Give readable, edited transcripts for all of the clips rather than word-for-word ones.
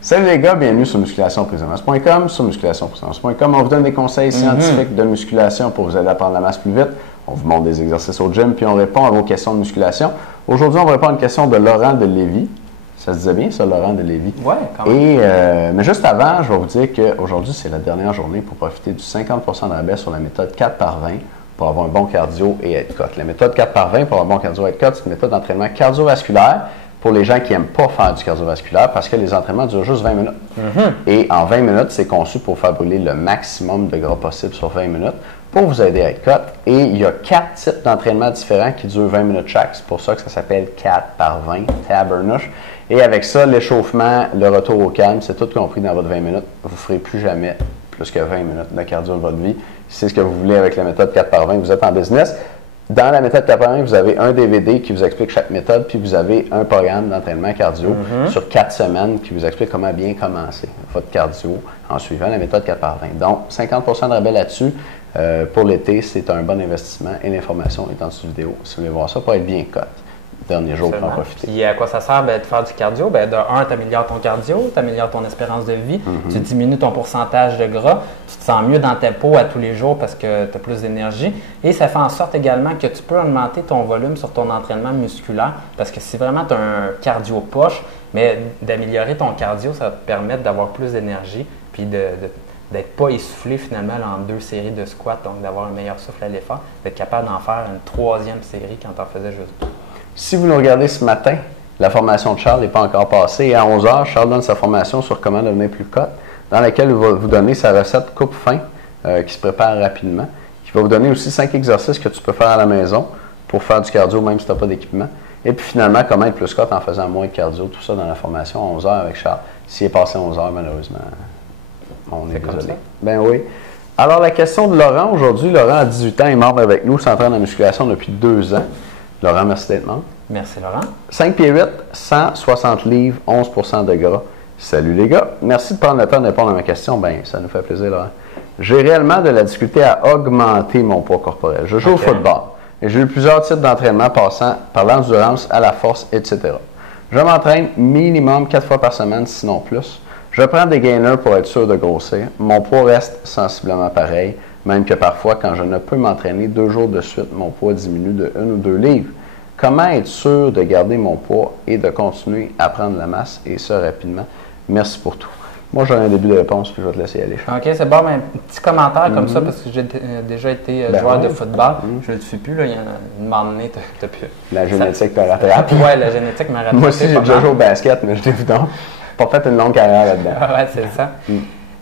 Salut les gars, bienvenue sur musculationprisemasse.com. Sur musculationprisemasse.com, on vous donne des conseils scientifiques de musculation pour vous aider à prendre la masse plus vite. On vous montre des exercices au gym, puis on répond à vos questions de musculation. Aujourd'hui, on va répondre à une question de Laurent de Lévis. Ça se disait bien, ça, Laurent de Lévis? Oui, quand même. Mais juste avant, je vais vous dire qu'aujourd'hui, c'est la dernière journée pour profiter du 50% de rabais sur la méthode 4x20 pour avoir un bon cardio et être cut. La méthode 4x20 pour avoir un bon cardio et être cut, c'est une méthode d'entraînement cardiovasculaire pour les gens qui n'aiment pas faire du cardiovasculaire parce que les entraînements durent juste 20 minutes. Et en 20 minutes, c'est conçu pour faire brûler le maximum de gras possible sur 20 minutes pour vous aider à être cut. Et il y a 4 types d'entraînements différents qui durent 20 minutes chaque. C'est pour ça que ça s'appelle 4x20, tabarnouche. Et avec ça, l'échauffement, le retour au calme, c'est tout compris dans votre 20 minutes. Vous ne ferez plus jamais plus que 20 minutes de cardio de votre vie. Si c'est ce que vous voulez avec la méthode 4x20, vous êtes en business. Dans la méthode 4x20, vous avez un DVD qui vous explique chaque méthode, puis vous avez un programme d'entraînement cardio sur 4 semaines qui vous explique comment bien commencer votre cardio en suivant la méthode 4x20. Donc, 50% de rabais là-dessus. Pour l'été, c'est un bon investissement et l'information est en dessous de vidéo. Si vous voulez voir ça, pour être bien cut. Dernier jour pour en profiter. Puis à quoi ça sert de faire du cardio? De un, tu améliores ton cardio, tu améliores ton espérance de vie, tu diminues ton pourcentage de gras, tu te sens mieux dans ta peau à tous les jours parce que tu as plus d'énergie. Et ça fait en sorte également que tu peux augmenter ton volume sur ton entraînement musculaire parce que si vraiment tu as un cardio poche, mais d'améliorer ton cardio, ça va te permettre d'avoir plus d'énergie puis d'être pas essoufflé finalement en 2 séries de squats, donc d'avoir un meilleur souffle à l'effort, d'être capable d'en faire une 3e série quand tu en faisais juste 2. Si vous nous regardez ce matin, la formation de Charles n'est pas encore passée. Et à 11h, Charles donne sa formation sur comment devenir plus cut, dans laquelle il va vous donner sa recette coupe-fin qui se prépare rapidement. Il va vous donner aussi 5 exercices que tu peux faire à la maison pour faire du cardio même si tu n'as pas d'équipement. Et puis finalement, comment être plus cut en faisant moins de cardio. Tout ça dans la formation à 11h avec Charles. S'il est passé à 11h, malheureusement, on est désolé. Ben oui. Alors, la question de Laurent aujourd'hui. Laurent a 18 ans, il est membre avec nous, s'entraîne en musculation depuis 2 ans. Laurent, merci d'être membre. Merci, Laurent. 5 pieds 8, 160 livres, 11% de gras. Salut les gars. Merci de prendre le temps de répondre à ma question. Ben, ça nous fait plaisir, Laurent. J'ai réellement de la difficulté à augmenter mon poids corporel. Je joue au football et j'ai eu plusieurs types d'entraînement passant par l'endurance à la force, etc. Je m'entraîne minimum 4 fois par semaine, sinon plus. Je prends des gainers pour être sûr de grossir. Mon poids reste sensiblement pareil, même que parfois, quand je ne peux m'entraîner 2 jours de suite, mon poids diminue de 1 ou 2 livres. Comment être sûr de garder mon poids et de continuer à prendre la masse, et ça rapidement? Merci pour tout. Moi, j'aurai un début de réponse, puis je vais te laisser aller. OK, c'est bon. Un petit commentaire comme ça, parce que j'ai déjà été joueur de football. Je ne le suis plus. Là, il y en a une moment donné, tu n'as plus. La génétique te rattrape. Oui, la génétique m'a rattrapé. Moi aussi, j'ai déjà joué au basket, mais je t'ai vu donc. Pas fait une longue carrière là-dedans. Oui, c'est ça.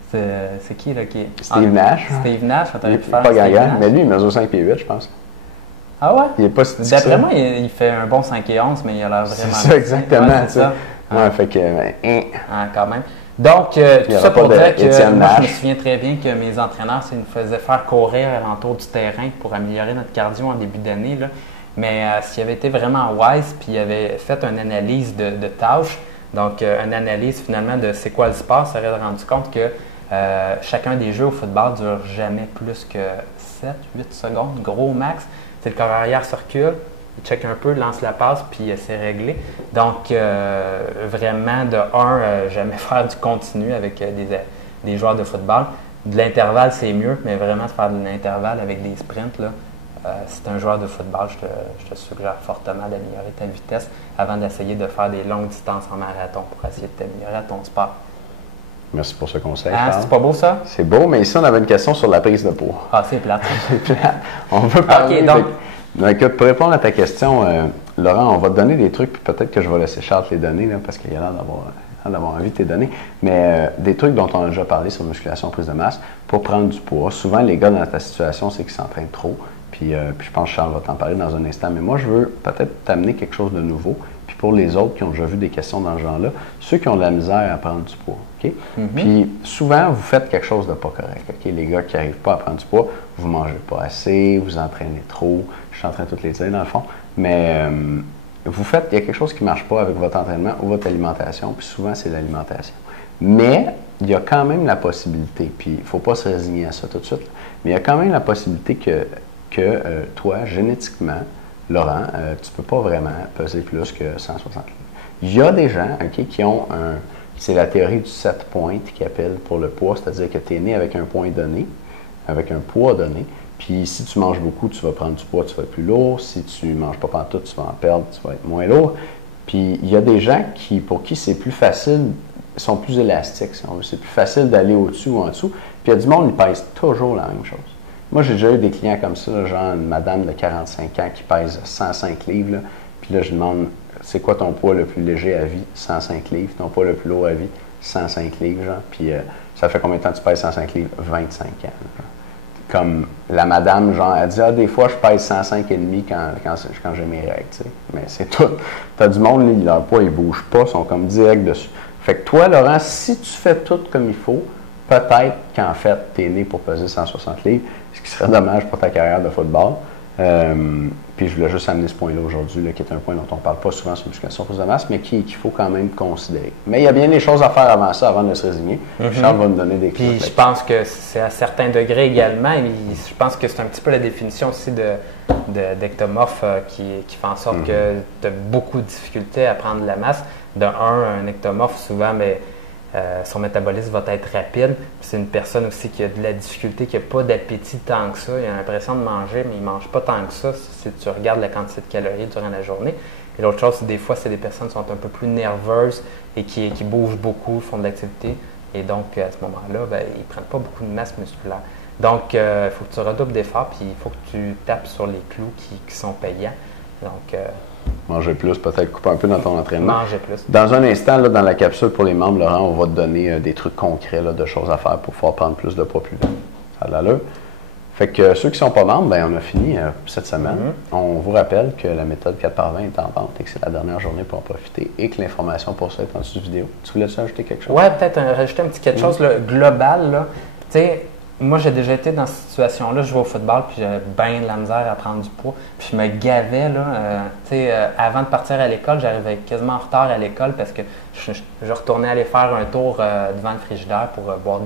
C'est qui, là, qui est... Steve Nash. Steve Nash, on aurait pu faire pas gagnant, mais lui, il mesure 5 pieds 8, je pense. Ah ouais? Il est pas si D'après moi, il fait un bon 5 et 11, mais il a l'air vraiment... C'est ça, exactement. Ouais, c'est ça. Ouais, fait que... quand même. Donc, tout ça pour dire que moi, je me souviens très bien que mes entraîneurs, ils nous faisaient faire courir alentour du terrain pour améliorer notre cardio en début d'année. Mais s'il avait été vraiment wise, puis il avait fait une analyse de tâches, donc une analyse finalement de c'est quoi le sport, ça aurait rendu compte que chacun des jeux au football ne dure jamais plus que 7-8 secondes, gros max. C'est le corps arrière circule, il check un peu, lance la passe, puis c'est réglé. Donc, vraiment, de un, jamais faire du continu avec des joueurs de football. De l'intervalle, c'est mieux, mais vraiment, faire de l'intervalle avec des sprints, là, si tu es un joueur de football, je te suggère fortement d'améliorer ta vitesse avant d'essayer de faire des longues distances en marathon pour essayer de t'améliorer à ton sport. Merci pour ce conseil. C'est pas beau, ça? C'est beau, mais ici, on avait une question sur la prise de poids. Ah, c'est plate. C'est plate. On veut parler... Écoute, pour répondre à ta question, Laurent, on va te donner des trucs, puis peut-être que je vais laisser Charles les donner, là, parce qu'il y a l'air d'avoir envie de te donner, mais des trucs dont on a déjà parlé sur musculation, prise de masse, pour prendre du poids. Souvent, les gars dans ta situation, c'est qu'ils s'entraînent trop, puis je pense que Charles va t'en parler dans un instant, mais moi, je veux peut-être t'amener quelque chose de nouveau, puis pour les autres qui ont déjà vu des questions dans ce genre-là, ceux qui ont de la misère à prendre du poids, OK? Puis souvent, vous faites quelque chose de pas correct, OK? Les gars qui n'arrivent pas à prendre du poids, vous mangez pas assez, vous entraînez trop, je suis en train de toutes les dire dans le fond, mais vous faites, il y a quelque chose qui ne marche pas avec votre entraînement ou votre alimentation, puis souvent, c'est l'alimentation. Mais il y a quand même la possibilité, puis il ne faut pas se résigner à ça tout de suite, mais il y a quand même la possibilité que toi, génétiquement, Laurent, tu ne peux pas vraiment peser plus que 160 livres. Il y a des gens qui ont C'est la théorie du 7 points qui appelle pour le poids, c'est-à-dire que tu es né avec un point donné, avec un poids donné. Puis si tu manges beaucoup, tu vas prendre du poids, tu vas être plus lourd. Si tu ne manges pas pantoute, tu vas en perdre, tu vas être moins lourd. Puis il y a des gens pour qui c'est plus facile, sont plus élastiques, si on veut. C'est plus facile d'aller au-dessus ou en dessous. Puis il y a du monde qui pèse toujours la même chose. Moi, j'ai déjà eu des clients comme ça, là, genre une madame de 45 ans qui pèse 105 livres. Là. Puis là, je demande, c'est quoi ton poids le plus léger à vie? 105 livres. Ton poids le plus lourd à vie? 105 livres, genre. Puis ça fait combien de temps que tu pèses 105 livres? 25 ans. Genre. Comme la madame, genre, elle dit, des fois, je pèse 105 et demi quand j'ai mes règles, tu sais. Mais c'est tout. T'as du monde, là, leur poids, ils bougent pas, ils sont comme direct dessus. Fait que toi, Laurent, si tu fais tout comme il faut, peut-être qu'en fait, tu es né pour peser 160 livres, ce qui serait dommage pour ta carrière de football. Puis je voulais juste amener ce point-là aujourd'hui, qui est un point dont on ne parle pas souvent sur musculation prise de masse, mais qu'il faut quand même considérer. Mais il y a bien des choses à faire avant ça, avant de se résigner. Charles va me donner des clés. Puis je pense que c'est à certains degrés également. Je pense que c'est un petit peu la définition aussi d'ectomorphe qui fait en sorte que tu as beaucoup de difficultés à prendre de la masse. Un ectomorphe, souvent, mais son métabolisme va être rapide. C'est une personne aussi qui a de la difficulté, qui n'a pas d'appétit tant que ça. Il a l'impression de manger, mais il ne mange pas tant que ça si tu regardes la quantité de calories durant la journée. Et l'autre chose, c'est des fois, c'est des personnes qui sont un peu plus nerveuses et qui bougent beaucoup, font de l'activité. Et donc, à ce moment-là, ils ne prennent pas beaucoup de masse musculaire. Donc, il faut que tu redoubles d'efforts, puis il faut que tu tapes sur les clous qui sont payants. Donc, manger plus, peut-être couper un peu dans ton entraînement. Manger plus. Dans un instant, là, dans la capsule pour les membres, Laurent, on va te donner des trucs concrets là, de choses à faire pour pouvoir prendre plus de poids plus vite. Ça a l'allure. Fait que ceux qui ne sont pas membres, on a fini cette semaine. On vous rappelle que la méthode 4x20 est en vente et que c'est la dernière journée pour en profiter et que l'information pour ça est en dessous de vidéo. Tu voulais-tu ajouter quelque chose? Oui, peut-être rajouter un petit quelque chose là, global. Là. Tu sais, moi, j'ai déjà été dans cette situation-là. Je jouais au football, puis j'avais bien de la misère à prendre du poids. Puis je me gavais, là. Avant de partir à l'école, j'arrivais quasiment en retard à l'école parce que je retournais aller faire un tour devant le frigidaire pour boire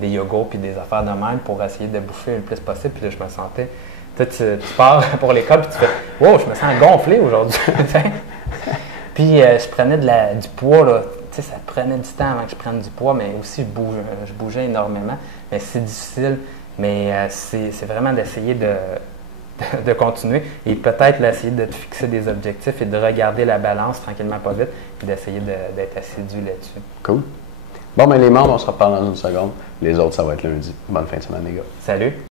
des yogourts puis des affaires de même pour essayer de bouffer le plus possible. Puis là, je me sentais... Tu pars pour l'école, puis tu fais « Wow, je me sens gonflé aujourd'hui! » Puis je prenais du poids, là. Ça prenait du temps avant que je prenne du poids, mais aussi je bougeais énormément. Mais c'est difficile, mais c'est vraiment d'essayer de continuer et peut-être d'essayer de te fixer des objectifs et de regarder la balance tranquillement pas vite et d'essayer d'être assidu là-dessus. Cool. Bon, les membres, on se reparle dans une seconde. Les autres, ça va être lundi. Bonne fin de semaine, les gars. Salut!